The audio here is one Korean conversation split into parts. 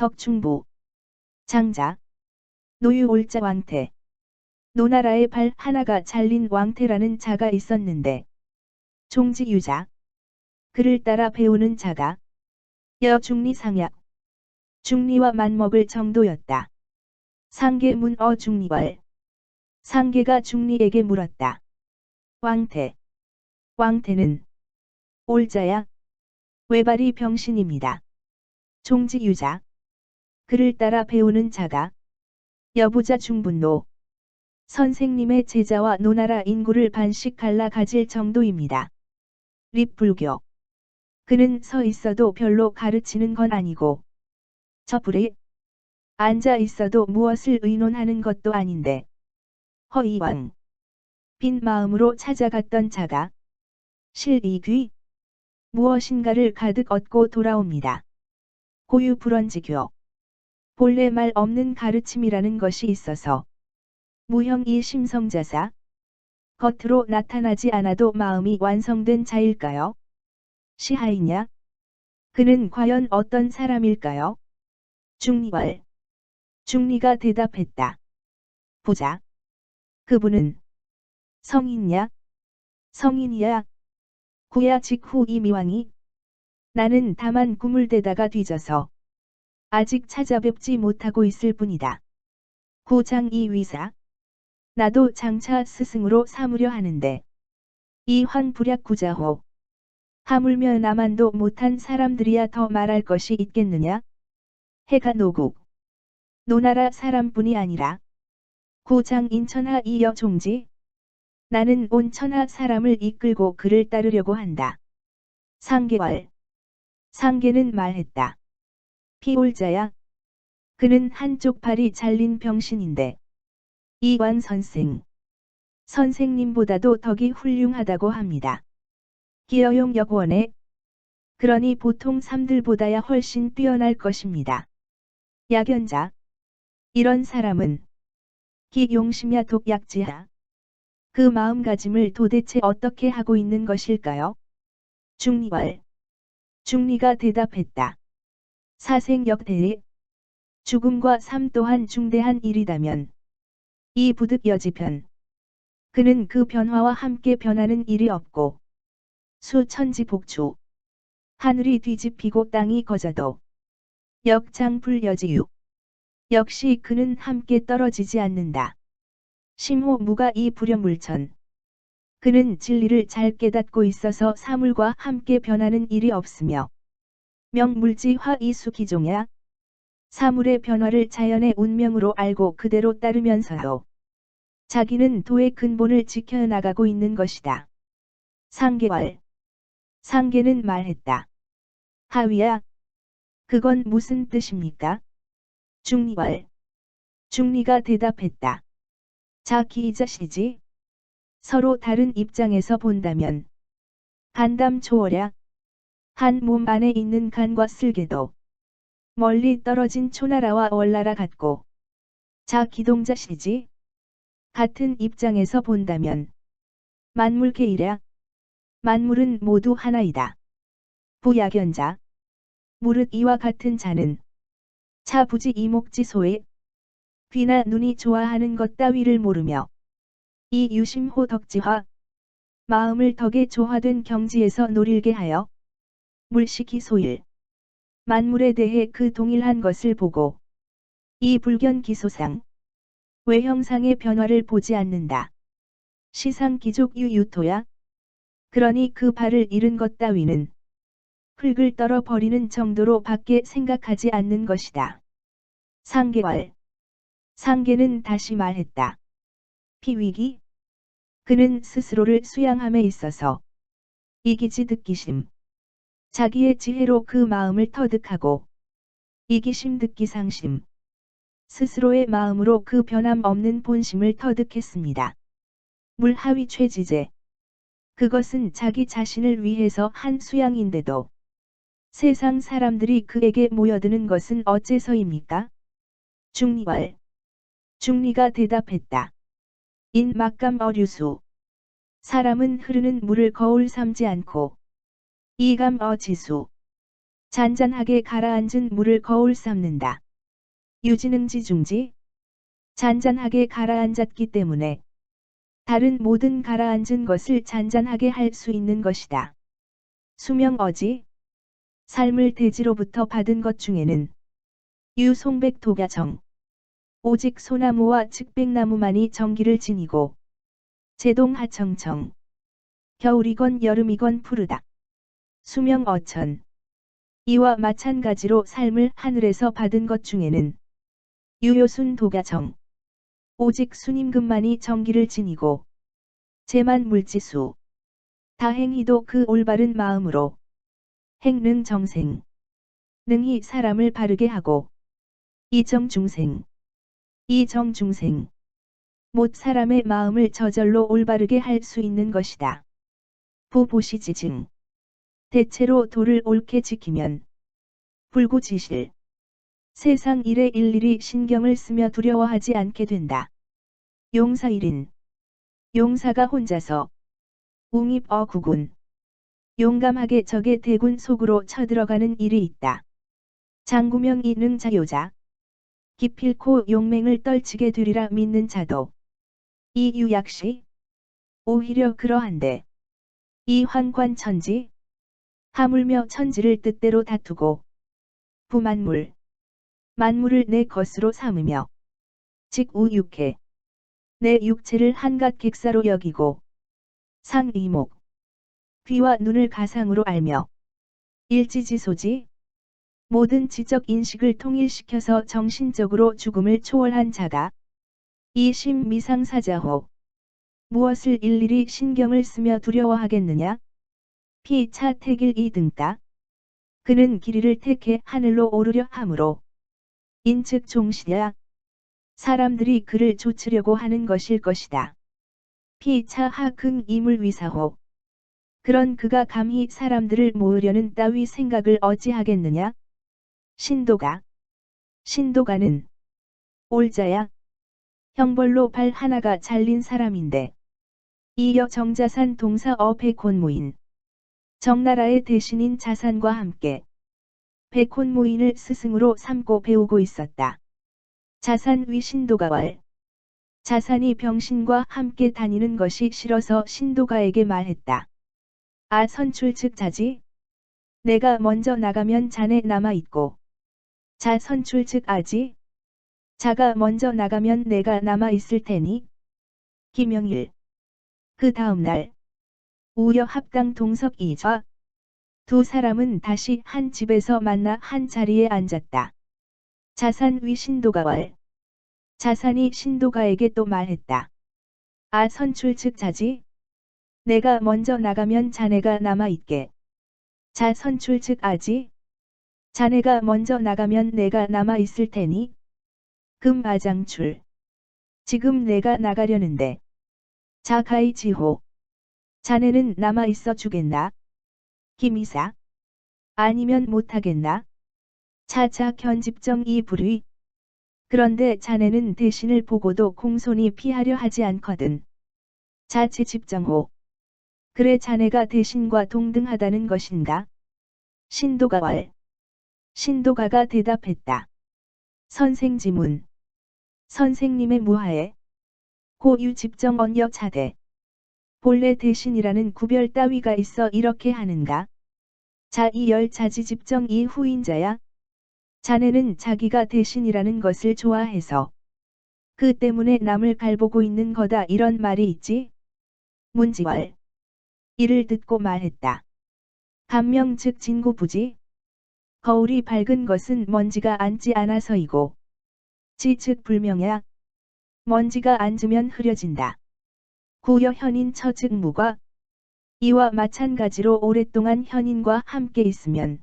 덕충부. 장자. 노유올자 왕태. 노나라의 발 하나가 잘린 왕태라는 자가 있었는데 종지유자. 그를 따라 배우는 자가 여중리상약. 중리와 맞먹을 정도였다. 상계문어 중리월. 상계가 중리에게 물었다. 왕태. 왕태는 올자야. 외발이 병신입니다. 종지유자. 그를 따라 배우는 자가 여부자 중분노. 선생님의 제자와 노나라 인구를 반씩 갈라 가질 정도입니다. 립불교. 그는 서 있어도 별로 가르치는 건 아니고 저불에 앉아 있어도 무엇을 의논하는 것도 아닌데 허이왕. 빈 마음으로 찾아갔던 자가 실이귀. 무엇인가를 가득 얻고 돌아옵니다. 고유불언지교. 본래 말 없는 가르침이라는 것이 있어서 무형이 심성자사. 겉으로 나타나지 않아도 마음이 완성된 자일까요? 시하이냐? 그는 과연 어떤 사람일까요? 중리월. 중리가 대답했다. 보자. 그분은 성인냐? 성인이야. 구야 직후 이미왕이. 나는 다만 꿈을 대다가 뒤져서 아직 찾아뵙지 못하고 있을 뿐이다. 구장이 위사. 나도 장차 스승으로 삼으려 하는데 이 황불약 구자호. 하물며 나만도 못한 사람들이야 더 말할 것이 있겠느냐? 해가 노국. 노나라 사람뿐이 아니라 구장 인천하 이여 종지. 나는 온 천하 사람을 이끌고 그를 따르려고 한다. 상계월. 상계는 말했다. 피올자야. 그는 한쪽 발이 잘린 병신인데 이완 선생. 선생님보다도 덕이 훌륭하다고 합니다. 기여용 역원에. 그러니 보통 삼들보다야 훨씬 뛰어날 것입니다. 약연자. 이런 사람은 기용심야 독약지하. 그 마음가짐을 도대체 어떻게 하고 있는 것일까요? 중리월. 중리가 대답했다. 사생역대에. 죽음과 삶 또한 중대한 일이다면 이 부득여지편. 그는 그 변화와 함께 변하는 일이 없고 수천지복주. 하늘이 뒤집히고 땅이 거져도 역장불여지유. 역시 그는 함께 떨어지지 않는다. 심호무가 이 불여물천. 그는 진리를 잘 깨닫고 있어서 사물과 함께 변하는 일이 없으며 명물지화 이수기종야. 사물의 변화를 자연의 운명으로 알고 그대로 따르면서도 자기는 도의 근본을 지켜나가고 있는 것이다. 상계월. 상계는 말했다. 하위야. 그건 무슨 뜻입니까? 중리월. 중리가 대답했다. 자기자시지. 서로 다른 입장에서 본다면 간담 초월야. 한 몸 안에 있는 간과 쓸개도 멀리 떨어진 초나라와 월나라 같고 자기동자시지. 같은 입장에서 본다면 만물계이랴. 만물은 모두 하나이다. 부야견자. 무릇 이와 같은 자는 차부지 이목지소에 귀나 눈이 좋아하는 것 따위를 모르며 이 유심호 덕지화. 마음을 덕에 조화된 경지에서 노릴게 하여 물시기 소일. 만물에 대해 그 동일한 것을 보고 이 불견 기소상. 외형상의 변화를 보지 않는다. 시상기족 유유토야. 그러니 그 발을 잃은 것 따위는 흙을 떨어 버리는 정도로 밖에 생각하지 않는 것이다. 상계월. 상계는 다시 말했다. 피위기. 그는 스스로를 수양함에 있어서 이기지 득기심. 자기의 지혜로 그 마음을 터득하고 이기심 득기상심. 스스로의 마음으로 그 변함없는 본심을 터득했습니다. 물하위 최지제. 그것은 자기 자신을 위해서 한 수양인데도 세상 사람들이 그에게 모여드는 것은 어째서입니까? 중리월. 중리가 대답했다. 인막감 어류수. 사람은 흐르는 물을 거울 삼지 않고 이감 어지수. 잔잔하게 가라앉은 물을 거울 삼는다. 유지능지중지. 잔잔하게 가라앉았기 때문에 다른 모든 가라앉은 것을 잔잔하게 할 수 있는 것이다. 수명어지. 삶을 대지로부터 받은 것 중에는 유송백 독야정. 오직 소나무와 측백나무만이 정기를 지니고 제동하청청. 겨울이건 여름이건 푸르다. 수명어천. 이와 마찬가지로 삶을 하늘에서 받은 것 중에는 유효순 독야정. 오직 순임금만이 정기를 지니고 제만 물지수. 다행히도 그 올바른 마음으로 행능 정생. 능히 사람을 바르게 하고 이정중생. 이정중생. 못 사람의 마음을 저절로 올바르게 할 수 있는 것이다. 부보시지증. 대체로 도를 옳게 지키면 불구지실. 세상 일에 일일이 신경을 쓰며 두려워하지 않게 된다. 용사일인. 용사가 혼자서 웅입어구군. 용감하게 적의 대군 속으로 쳐들어가는 일이 있다. 장구명이 능자요자. 기필코 용맹을 떨치게 되리라 믿는 자도 이유약시. 오히려 그러한데 이 환관천지. 하물며 천지를 뜻대로 다투고 부만물. 만물을 내 것으로 삼으며 즉 우육해. 내 육체를 한갓 객사로 여기고 상이목. 귀와 눈을 가상으로 알며 일지지소지. 모든 지적 인식을 통일시켜서 정신적으로 죽음을 초월한 자가 이심미상사자호. 무엇을 일일이 신경을 쓰며 두려워하겠느냐? 피차택일 이등따. 그는 길이를 택해 하늘로 오르려 하므로 인즉 종시야. 사람들이 그를 좇으려고 하는 것일 것이다. 피차하긍 이물위사호. 그런 그가 감히 사람들을 모으려는 따위 생각을 어찌하겠느냐? 신도가. 신도가는 올자야. 형벌로 발 하나가 잘린 사람인데 이여 정자산 동사어 백혼무인. 정나라의 대신인 자산과 함께 백혼무인을 스승으로 삼고 배우고 있었다. 자산 위 신도가왈. 자산이 병신과 함께 다니는 것이 싫어서 신도가에게 말했다. 아 선출 즉 자지. 내가 먼저 나가면 자네 남아있고. 자 선출 즉 아지. 자가 먼저 나가면 내가 남아있을 테니. 김영일. 그 다음날 우여 합당 동석이좌. 두 사람은 다시 한 집에서 만나 한 자리에 앉았다. 자산 위 신도가왈. 자산이 신도가에게 또 말했다. 아 선출 즉 자지. 내가 먼저 나가면 자네가 남아있게. 자 선출 즉 아지. 자네가 먼저 나가면 내가 남아있을 테니. 금 아장출. 지금 내가 나가려는데. 자 가이지호. 자네는 남아있어 주겠나? 김이사. 아니면 못하겠나? 차차 견집정 이 불의. 그런데 자네는 대신을 보고도 공손히 피하려 하지 않거든. 자치 집정호. 그래 자네가 대신과 동등하다는 것인가? 신도가왈. 신도가가 대답했다. 선생지문. 선생님의 무하에 고유 집정 언여 차대. 본래 대신이라는 구별 따위가 있어 이렇게 하는가? 자 이 열자지 집정 이 후인자야. 자네는 자기가 대신이라는 것을 좋아해서 그 때문에 남을 갈보고 있는 거다 이런 말이 있지? 문지왈. 이를 듣고 말했다. 감명 즉 진고부지. 거울이 밝은 것은 먼지가 앉지 않아서이고 지 즉 불명야. 먼지가 앉으면 흐려진다. 구여 현인 처 즉 무과. 이와 마찬가지로 오랫동안 현인과 함께 있으면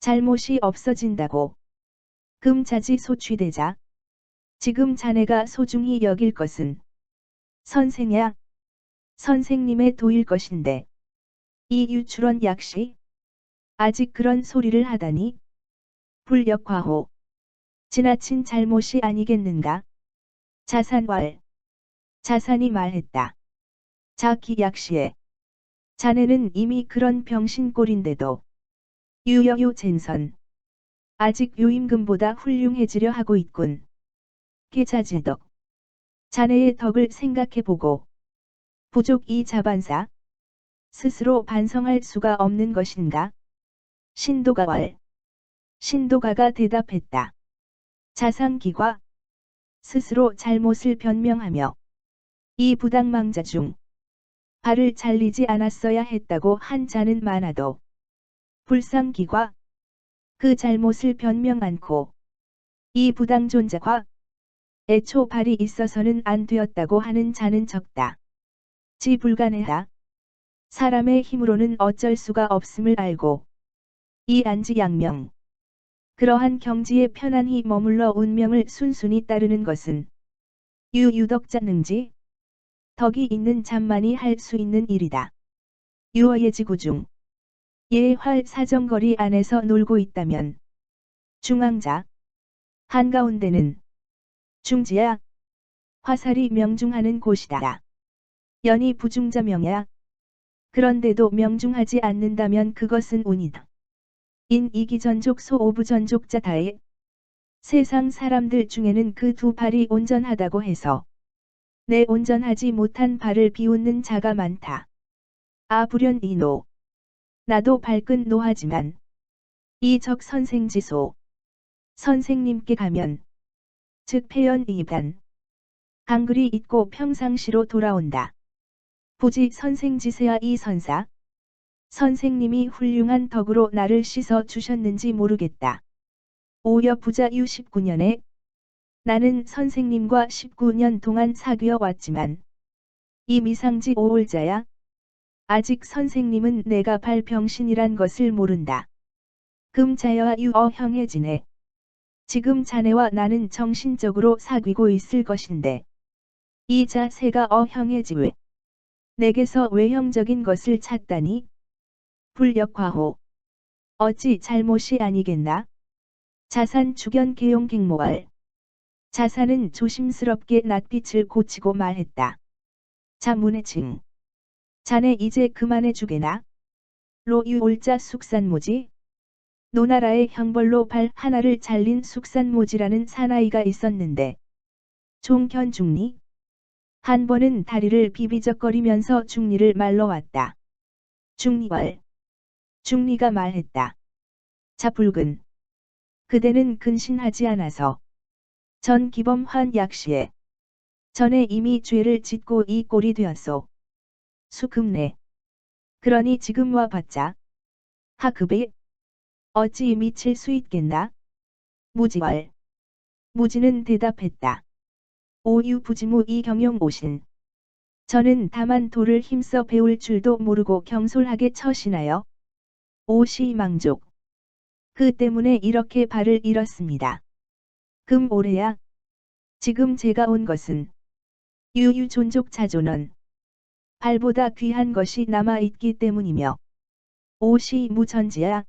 잘못이 없어진다고. 금자지 소취되자. 지금 자네가 소중히 여길 것은 선생야. 선생님의 도일 것인데. 이 유출원 약시. 아직 그런 소리를 하다니. 불역화호. 지나친 잘못이 아니겠는가? 자산왈. 자산이 말했다. 자기 약시에. 자네는 이미 그런 병신꼴인데도 유여요 젠선. 아직 요임금보다 훌륭해지려 하고 있군. 계자질덕. 자네의 덕을 생각해보고 부족 이 자반사 스스로 반성할 수가 없는 것인가? 신도가왈. 신도가가 대답했다. 자상기과 스스로 잘못을 변명하며 이 부당망자 중 발을 잘리지 않았어야 했다고 한 자는 많아도 불상기과 그 잘못을 변명 않고 이 부당존자과 애초 발이 있어서는 안 되었다고 하는 자는 적다. 지 불가능하다. 사람의 힘으로는 어쩔 수가 없음을 알고 이 안지양명 그러한 경지에 편안히 머물러 운명을 순순히 따르는 것은 유유덕자 능지 덕이 있는 잠만이 할 수 있는 일이다. 유어예지구 중 예활 사정거리 안에서 놀고 있다면 중앙자 한가운데는 중지야 화살이 명중하는 곳이다. 연이 부중자명야 그런데도 명중하지 않는다면 그것은 운이다. 인이기전족 소오부전족자다에 세상 사람들 중에는 그 두 발이 온전하다고 해서 내 온전하지 못한 발을 비웃는 자가 많다. 아 불연이노. 나도 발끈 노하지만 이 적 선생지소 선생님께 가면 즉 폐연이반 강글이 있고 평상시로 돌아온다. 부지 선생지세야 이 선사 선생님이 훌륭한 덕으로 나를 씻어 주셨는지 모르겠다. 오여 부자 유 19년에 나는 선생님과 19년 동안 사귀어 왔지만 이 미상지 5월자야. 아직 선생님은 내가 발병신이란 것을 모른다. 금자여와 유어 형해지네. 지금 자네와 나는 정신적으로 사귀고 있을 것인데 이 자세가 형해지왜 내게서 외형적인 것을 찾다니 불역화호 어찌 잘못이 아니겠나? 자산 주견 개용 갱모알 자산은 조심스럽게 낯빛을 고치고 말했다. 자문해증 자네 이제 그만해 주게나? 로유 올자 숙산모지 노나라의 형벌로 발 하나를 잘린 숙산모지라는 사나이가 있었는데 종견 중리 한 번은 다리를 비비적거리면서 중리를 말러왔다. 중리왈 중리가 말했다. 자 붉은 그대는 근신하지 않아서 전 기범한 약시에 전에 이미 죄를 짓고 이 꼴이 되었소. 수금내 그러니 지금 와봤자 하급이 어찌 미칠 수 있겠나? 무지왈 무지는 대답했다. 오유 부지무 이경용 오신 저는 다만 도를 힘써 배울 줄도 모르고 경솔하게 처신하여 오시망족 그 때문에 이렇게 발을 잃었습니다. 금 올해야 지금 제가 온 것은 유유 존족 자존원 발보다 귀한 것이 남아있기 때문이며 오시 무전지야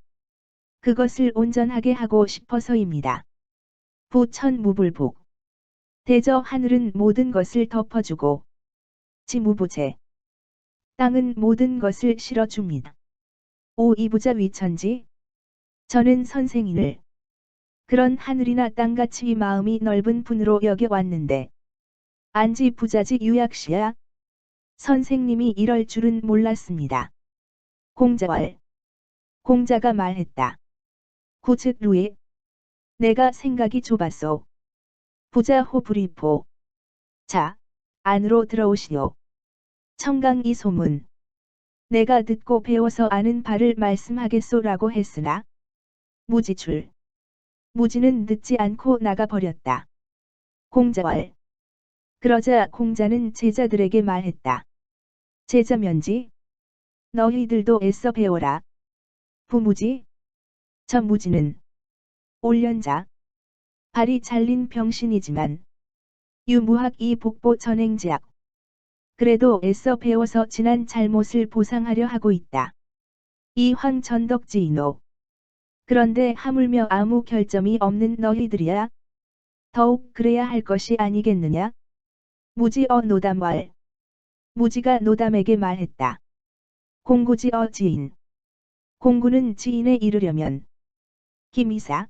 그것을 온전하게 하고 싶어서입니다. 부천무불복 대저 하늘은 모든 것을 덮어주고 지무부재 땅은 모든 것을 실어줍니다. 오이부자 위천지 저는 선생님을 그런 하늘이나 땅같이 마음이 넓은 분으로 여겨왔는데 안지 부자지 유약시야 선생님이 이럴 줄은 몰랐습니다. 공자왈 공자가 말했다. 구즉 루이 내가 생각이 좁았소. 부자 호불이포 자 안으로 들어오시오. 청강 이 소문 내가 듣고 배워서 아는 바를 말씀하겠소라고 했으나 무지출 무지는 듣지 않고 나가버렸다. 공자왈 그러자 공자는 제자들에게 말했다. 제자면지 너희들도 애써 배워라. 부무지 저 무지는 올련자 발이 잘린 병신이지만 유무학 이 복보 전행지학 그래도 애써 배워서 지난 잘못을 보상하려 하고 있다. 이황 전덕지이노 그런데 하물며 아무 결점이 없는 너희들이야 더욱 그래야 할 것이 아니겠느냐? 무지어 노담왈 무지가 노담에게 말했다. 공구지어 지인 공군은 지인에 이르려면 김이사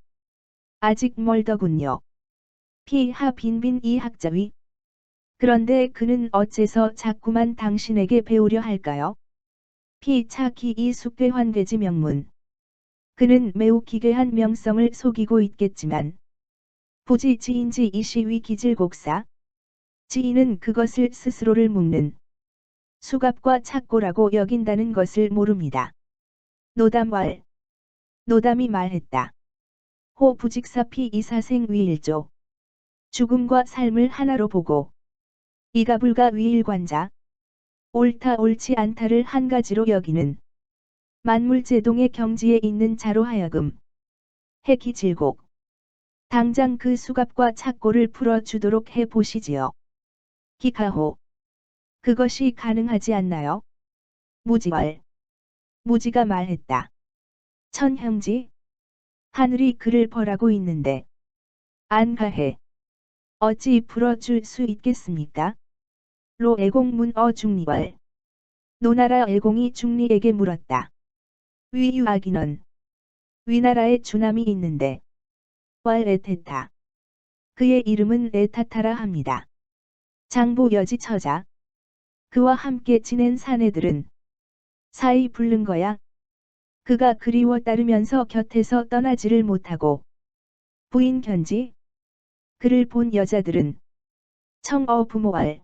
아직 멀더군요. 피하 빈빈 이 학자위. 그런데 그는 어째서 자꾸만 당신에게 배우려 할까요? 피차키 이 숙괴환돼지 명문. 그는 매우 기괴한 명성을 속이고 있겠지만 부지 지인지 이시위 기질곡사. 지인은 그것을 스스로를 묶는 수갑과 착고라고 여긴다는 것을 모릅니다. 노담왈. 노담이 말했다. 호 부직사피 이사생 위일조. 죽음과 삶을 하나로 보고 이가 불가 위일관자. 옳다 옳지 않다를 한 가지로 여기는 만물제동의 경지에 있는 자로 하여금 해기질곡. 당장 그 수갑과 착고를 풀어주도록 해 보시지요. 기카호. 그것이 가능하지 않나요? 무지월. 무지가 말했다. 천형지. 하늘이 그를 벌하고 있는데 안가해. 어찌 풀어줄 수 있겠습니까? 로 애공문어 중리월. 노나라 애공이 중리에게 물었다. 위유아기넌. 위나라에 주남이 있는데 왈 에테타. 그의 이름은 에타타라 합니다. 장보 여지 처자. 그와 함께 지낸 사내들은 사이 부른 거야. 그가 그리워 따르면서 곁에서 떠나지를 못하고 부인 견지. 그를 본 여자들은 청어 부모알.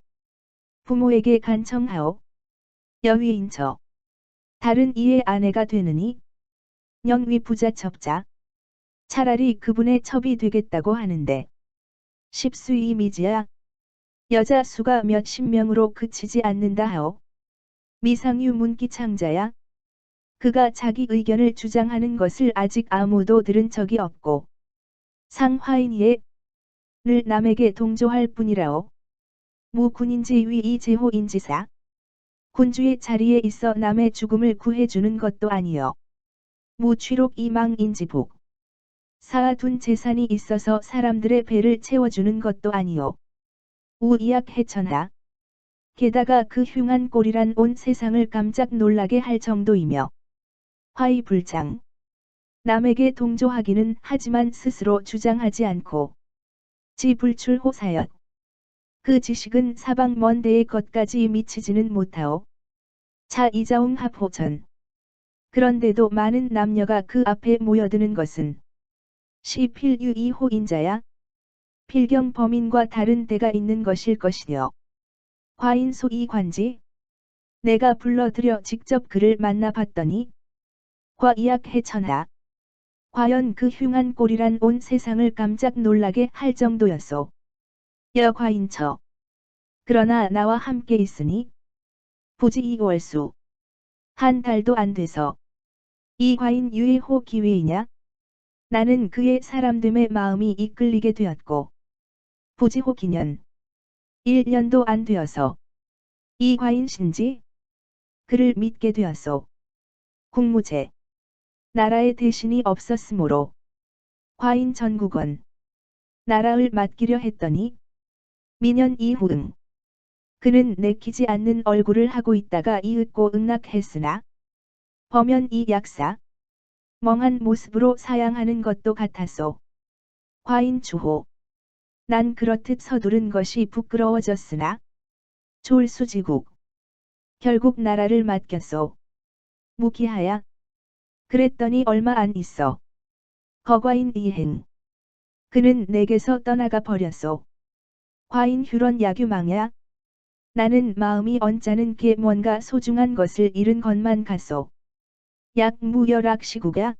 부모에게 간청하오. 여위인 저. 다른 이의 아내가 되느니 영위 부자 첩자. 차라리 그분의 첩이 되겠다고 하는데 십수이 미지야. 여자 수가 몇십 명으로 그치지 않는다 하오. 미상유 문기창자야. 그가 자기 의견을 주장하는 것을 아직 아무도 들은 적이 없고 상화인이에 늘 남에게 동조할 뿐이라오. 무군인지 위이 제호인지사. 군주의 자리에 있어 남의 죽음을 구해주는 것도 아니요. 무취록 이망인지복. 쌓아둔 재산이 있어서 사람들의 배를 채워주는 것도 아니요. 우이약 해천하. 게다가 그 흉한 꼴이란 온 세상을 깜짝 놀라게 할 정도이며 화이불장. 남에게 동조하기는 하지만 스스로 주장하지 않고 지불출호사였. 그 지식은 사방 먼 데의 것까지 미치지는 못하오. 자 이자웅 합호전. 그런데도 많은 남녀가 그 앞에 모여드는 것은 시필유이 호인자야. 필경 범인과 다른 데가 있는 것일 것이요. 과인소이 관지. 내가 불러들여 직접 그를 만나봤더니 과이약 해천하. 과연 그 흉한 꼴이란 온 세상을 깜짝 놀라게 할 정도였소. 여과인처. 그러나 나와 함께 있으니 부지 2월수. 한 달도 안 돼서 이 과인 유해호 기회이냐? 나는 그의 사람됨의 마음이 이끌리게 되었고 부지호 기년. 1년도 안 되어서 이 과인 신지 그를 믿게 되었소. 국무제. 나라의 대신이 없었으므로 과인 전국원. 나라를 맡기려 했더니 미년 이후응. 그는 내키지 않는 얼굴을 하고 있다가 이윽고 응낙했으나 범연 이 약사. 멍한 모습으로 사양하는 것도 같았소. 과인 주호. 난 그렇듯 서두른 것이 부끄러워졌으나 졸수지국. 결국 나라를 맡겼소. 무기하야. 그랬더니 얼마 안 있어. 거과인 이행. 그는 내게서 떠나가 버렸소. 과인 휴런 야규망야. 나는 마음이 언짢은 게 뭔가 소중한 것을 잃은 것만 같소. 약무열악 시국야.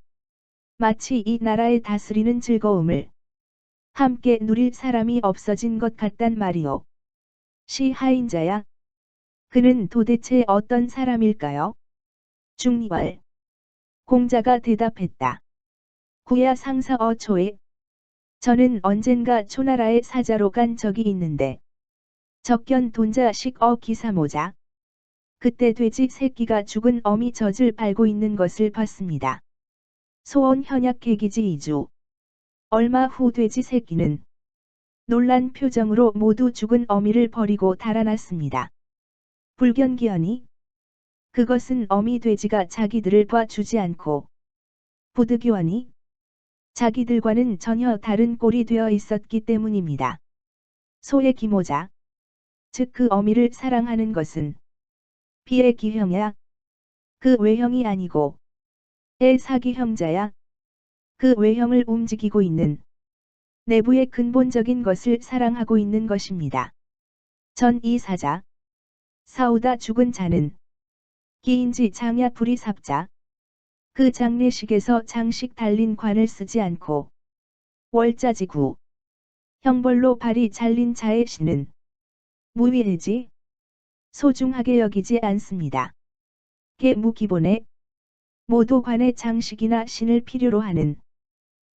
마치 이 나라의 다스리는 즐거움을 함께 누릴 사람이 없어진 것 같단 말이오. 시하인자야. 그는 도대체 어떤 사람일까요? 중리월. 공자가 대답했다. 구야 상사 어초에. 저는 언젠가 초나라의 사자로 간 적이 있는데 적견 돈자식 기사모자. 그때 돼지 새끼가 죽은 어미 젖을 밟고 있는 것을 봤습니다. 소원 현약 계기지 2주. 얼마 후 돼지 새끼는 놀란 표정으로 모두 죽은 어미를 버리고 달아났습니다. 불견기언이 그것은 어미 돼지가 자기들을 봐주지 않고 부득이하니 자기들과는 전혀 다른 꼴이 되어 있었기 때문입니다. 소의 기모자, 즉 그 어미를 사랑하는 것은 비의 기형야, 그 외형이 아니고 의 사기형자야, 그 외형을 움직이고 있는 내부의 근본적인 것을 사랑하고 있는 것입니다. 전 이 사자, 사오다 죽은 자는 기인지 장야 불이 삽자, 그 장례식에서 장식 달린 관을 쓰지 않고 월자지구, 형벌로 발이 잘린 자의 신은 무위해지, 소중하게 여기지 않습니다. 계무기본에 모두 관의 장식이나 신을 필요로 하는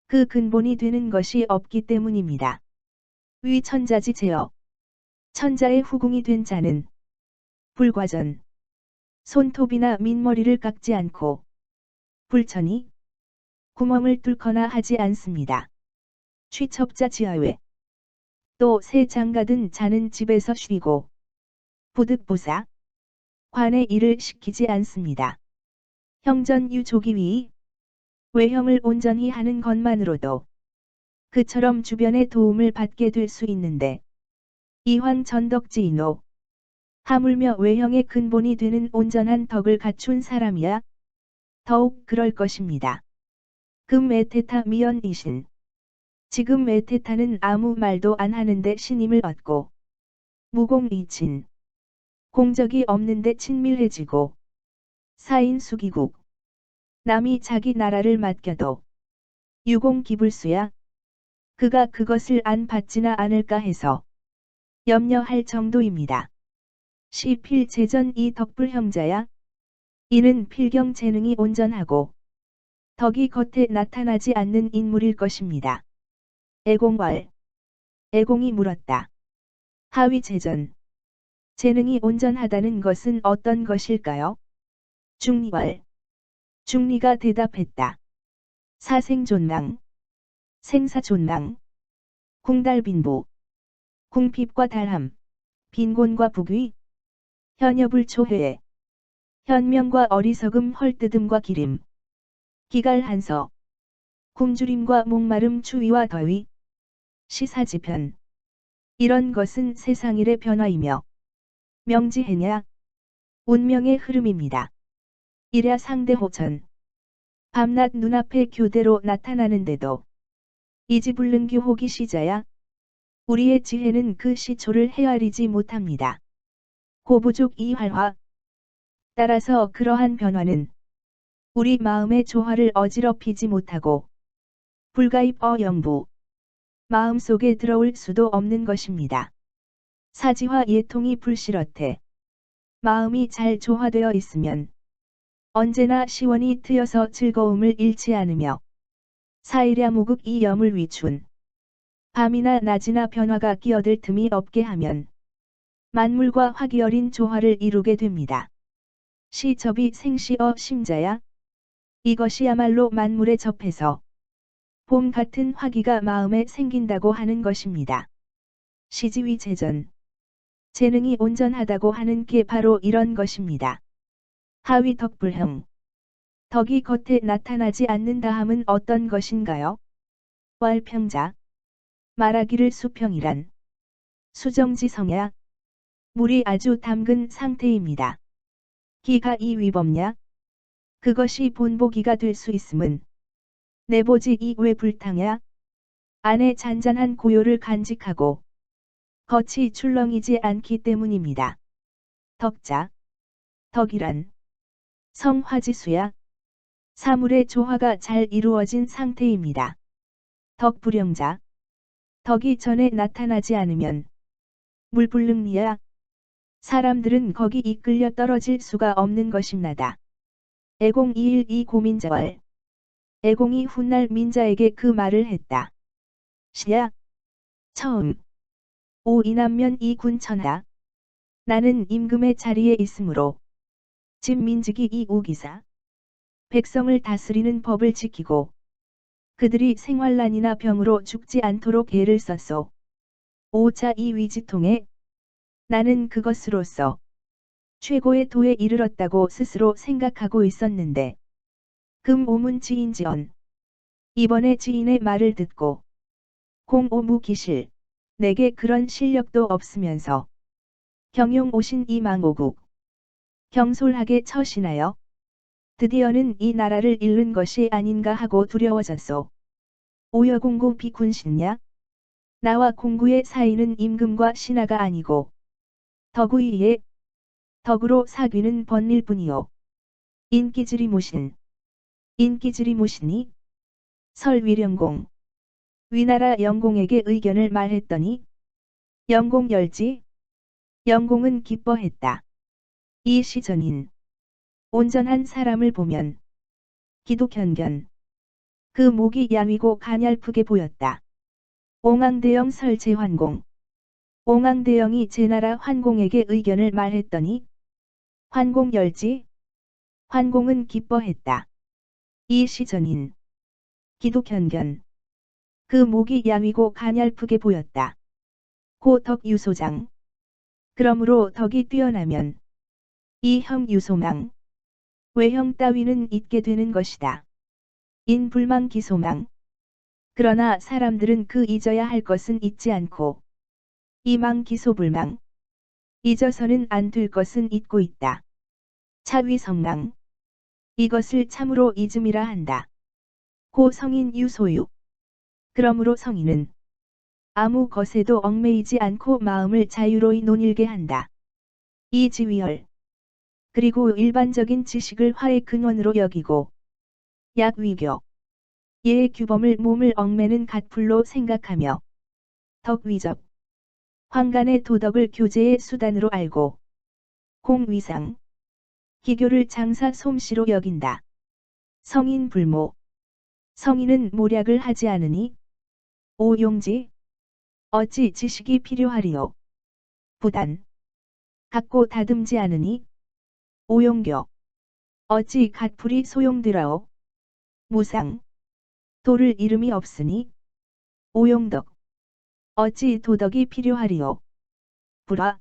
그 근본이 되는 것이 없기 때문입니다. 위천자지 제어, 천자의 후궁이 된 자는 불과전, 손톱이나 민머리를 깎지 않고 불천이 구멍을 뚫거나 하지 않습니다. 취첩자 지하외, 또 새 장가든 자는 집에서 쉬고 부득보사, 관의 일을 시키지 않습니다. 형전유조기위, 외형을 온전히 하는 것만으로도 그처럼 주변의 도움을 받게 될 수 있는데 이황 전덕지인호, 하물며 외형의 근본이 되는 온전한 덕을 갖춘 사람이야 더욱 그럴 것입니다. 금 에테타 미연이신, 지금 에테타는 아무 말도 안 하는데 신임을 얻고 무공이친, 공적이 없는데 친밀해지고 사인수기국, 남이 자기 나라를 맡겨도 유공기불수야, 그가 그것을 안 받지나 않을까 해서 염려할 정도입니다. 시필재전 이 덕불형자야, 이는 필경 재능이 온전하고 덕이 겉에 나타나지 않는 인물일 것입니다. 애공왈, 애공이 물었다. 하위재전, 재능이 온전하다는 것은 어떤 것일까요? 중리왈, 중리가 대답했다. 사생존망, 생사존망, 궁달빈부, 궁핍과 달함, 빈곤과 부귀, 현여불초회, 현명과 어리석음 헐뜯음과 기림, 기갈한서, 굶주림과 목마름 추위와 더위, 시사지편. 이런 것은 세상일의 변화이며 명지해냐, 운명의 흐름입니다. 이랴 상대호천. 밤낮 눈앞에 교대로 나타나는데도 이지불능규 호기시자야, 우리의 지혜는 그 시초를 헤아리지 못합니다. 고부족 이활화. 따라서 그러한 변화는 우리 마음의 조화를 어지럽히지 못하고 불가입 어영부, 마음속에 들어올 수도 없는 것입니다. 사지와 예통이 불실어태. 마음이 잘 조화되어 있으면 언제나 시원이 트여서 즐거움을 잃지 않으며 사이랴무극 이 염을 위춘. 밤이나 낮이나 변화가 끼어들 틈이 없게 하면 만물과 화기 어린 조화를 이루게 됩니다. 시접이 생시어 심자야. 이것이야말로 만물에 접해서 봄 같은 화기가 마음에 생긴다고 하는 것입니다. 시지위재전. 재능이 온전하다고 하는 게 바로 이런 것입니다. 하위덕불형. 덕이 겉에 나타나지 않는다함은 어떤 것인가요? 왈평자. 말하기를 수평이란 수정지성야. 물이 아주 담근 상태입니다. 기가 이 위법냐? 그것이 본보기가 될 수 있음은 내보지 이 왜 불탕야? 안에 잔잔한 고요를 간직하고 겉이 출렁이지 않기 때문입니다. 덕자. 덕이란 성화지수야. 사물의 조화가 잘 이루어진 상태입니다. 덕불영자. 덕이 전에 나타나지 않으면 물불능리야. 사람들은 거기 이끌려 떨어질 수가 없는 것입니다. 애공 212 고민자왈. 애공이 훗날 민자에게 그 말을 했다. 시야. 처음. 오 이남면 이 군천하. 나는 임금의 자리에 있으므로 진민직이 이 우기사. 백성을 다스리는 법을 지키고 그들이 생활난이나 병으로 죽지 않도록 애를 썼소. 오자 이 위지통에 나는 그것으로서 최고의 도에 이르렀다고 스스로 생각하고 있었는데 금 오문 지인지언. 이번에 지인의 말을 듣고 공오무기실. 내게 그런 실력도 없으면서 경용 오신 이 망오국. 경솔하게 처신하여 드디어는 이 나라를 잃는 것이 아닌가 하고 두려워졌소. 오여공구 비군신냐? 나와 공구의 사이는 임금과 신하가 아니고 덕우이의 덕으로 사귀는 번일 뿐이요. 인기질이 모신. 인기질이 모시니? 설위령공. 위나라 영공에게 의견을 말했더니 영공 열지? 영공은 기뻐했다. 이 시전인. 온전한 사람을 보면 기독현견. 그 목이 야위고 가냘프게 보였다. 옹앙대영 설제환공. 옹앙대영이 제나라 환공에게 의견을 말했더니 환공 열지? 환공은 기뻐했다. 이 시전인. 기독현견. 그 목이 야위고 가냘프게 보였다. 고 덕유소장. 그러므로 덕이 뛰어나면 이 형 유소망. 외형 따위는 잊게 되는 것이다. 인불망 기소망. 그러나 사람들은 그 잊어야 할 것은 잊지 않고 이망 기소불망. 잊어서는 안 될 것은 잊고 있다. 차위성망. 이것을 참으로 잊음이라 한다. 고 성인 유소유. 그러므로 성인은 아무 것에도 얽매이지 않고 마음을 자유로이 논일게 한다. 이 지위열. 그리고 일반적인 지식을 화의 근원으로 여기고 약위교. 예의 규범을 몸을 얽매는 갓불로 생각하며 덕위접. 황간의 도덕을 교제의 수단으로 알고 공위상. 기교를 장사 솜씨로 여긴다. 성인 불모. 성인은 모략을 하지 않으니 오용지. 어찌 지식이 필요하리요. 부단. 갖고 다듬지 않으니 오용교. 어찌 갓불이 소용되라오. 무상. 도를 이름이 없으니 오용덕. 어찌 도덕이 필요하리요. 불화.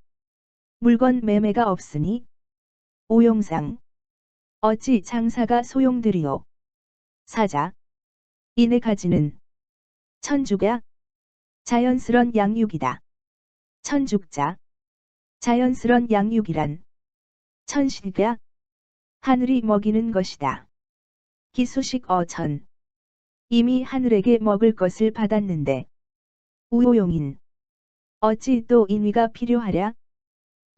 물건 매매가 없으니 오용상. 어찌 장사가 소용되리요. 사자. 이내 가지는 천죽야. 자연스런 양육이다. 천죽자. 자연스런 양육이란 천식야. 하늘이 먹이는 것이다. 기수식 어천. 이미 하늘에게 먹을 것을 받았는데 우요용인. 어찌 또 인위가 필요하랴.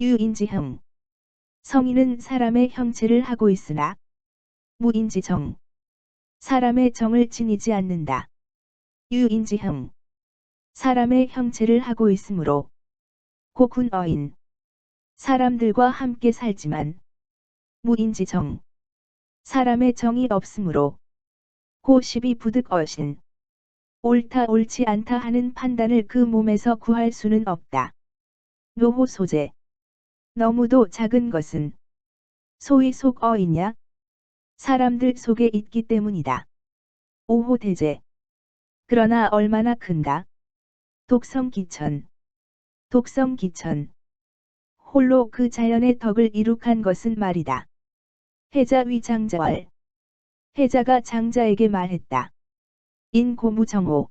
유인지형. 성인은 사람의 형체를 하고 있으나 무인지정. 사람의 정을 지니지 않는다. 유인지형. 사람의 형체를 하고 있으므로 고군어인. 사람들과 함께 살지만 무인지정. 사람의 정이 없으므로 고십이 부득어신. 옳다 옳지 않다 하는 판단을 그 몸에서 구할 수는 없다. 노호 소재. 너무도 작은 것은 소위 속어이냐? 사람들 속에 있기 때문이다. 오호 대제. 그러나 얼마나 큰가? 독성기천. 독성기천. 홀로 그 자연의 덕을 이룩한 것은 말이다. 해자위 장자왈. 해자가 장자에게 말했다. 인고무정오.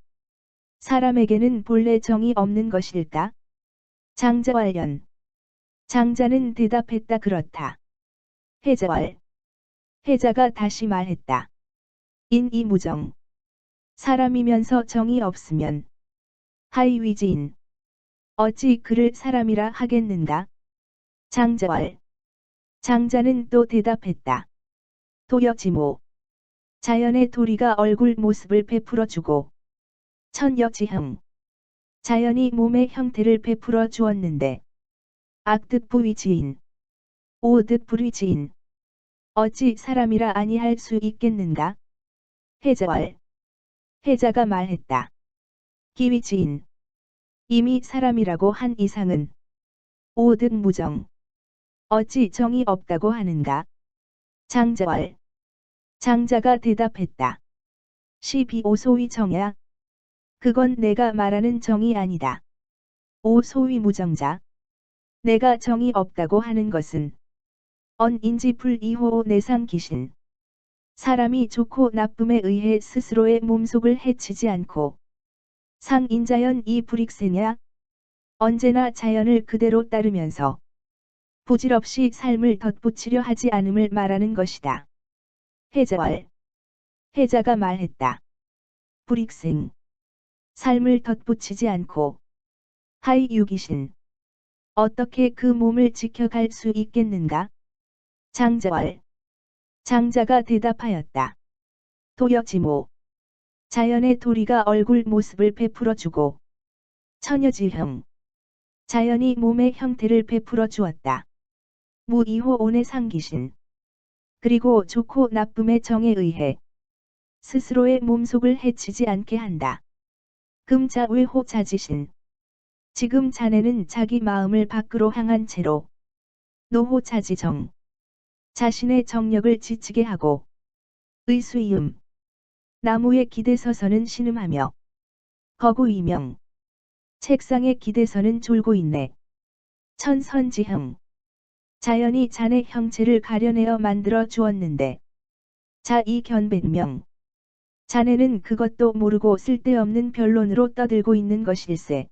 사람에게는 본래 정이 없는 것일까? 장자왈연. 장자는 대답했다 그렇다. 해자왈. 해자가 다시 말했다. 인이무정. 사람이면서 정이 없으면 하이위지인. 어찌 그를 사람이라 하겠는가? 장자왈. 장자는 또 대답했다. 도여지모. 자연의 도리가 얼굴 모습을 베풀어주고 천여지형. 자연이 몸의 형태를 베풀어 주었는데 악득부위지인. 오득불위지인. 어찌 사람이라 아니할 수 있겠는가? 해자왈. 해자가 말했다. 기위지인. 이미 사람이라고 한 이상은 오득무정. 어찌 정이 없다고 하는가? 장자왈. 장자가 대답했다. 시비오소위 정야. 그건 내가 말하는 정이 아니다. 오소위 무정자. 내가 정이 없다고 하는 것은 언인지 불이호 내상 귀신. 사람이 좋고 나쁨에 의해 스스로의 몸속을 해치지 않고 상인자연 이 불익세냐? 언제나 자연을 그대로 따르면서 부질없이 삶을 덧붙이려 하지 않음을 말하는 것이다. 해자월. 해자가 말했다. 불익생. 삶을 덧붙이지 않고 하이 유기신. 어떻게 그 몸을 지켜갈 수 있겠는가? 장자월. 장자가 대답하였다. 도여지모. 자연의 도리가 얼굴 모습을 베풀어주고 처녀지형. 자연이 몸의 형태를 베풀어 주었다. 무이호 온의 상기신. 그리고 좋고 나쁨의 정에 의해 스스로의 몸속을 해치지 않게 한다. 금자외호 자지신. 지금 자네는 자기 마음을 밖으로 향한 채로 노호 자지정. 자신의 정력을 지치게 하고 의수이음. 나무에 기대서서는 신음하며 거구이명. 책상에 기대서는 졸고 있네. 천선지형. 자연이 자네 형체를 가려내어 만들어 주었는데 자이견백명. 자네는 그것도 모르고 쓸데없는 변론으로 떠들고 있는 것일세.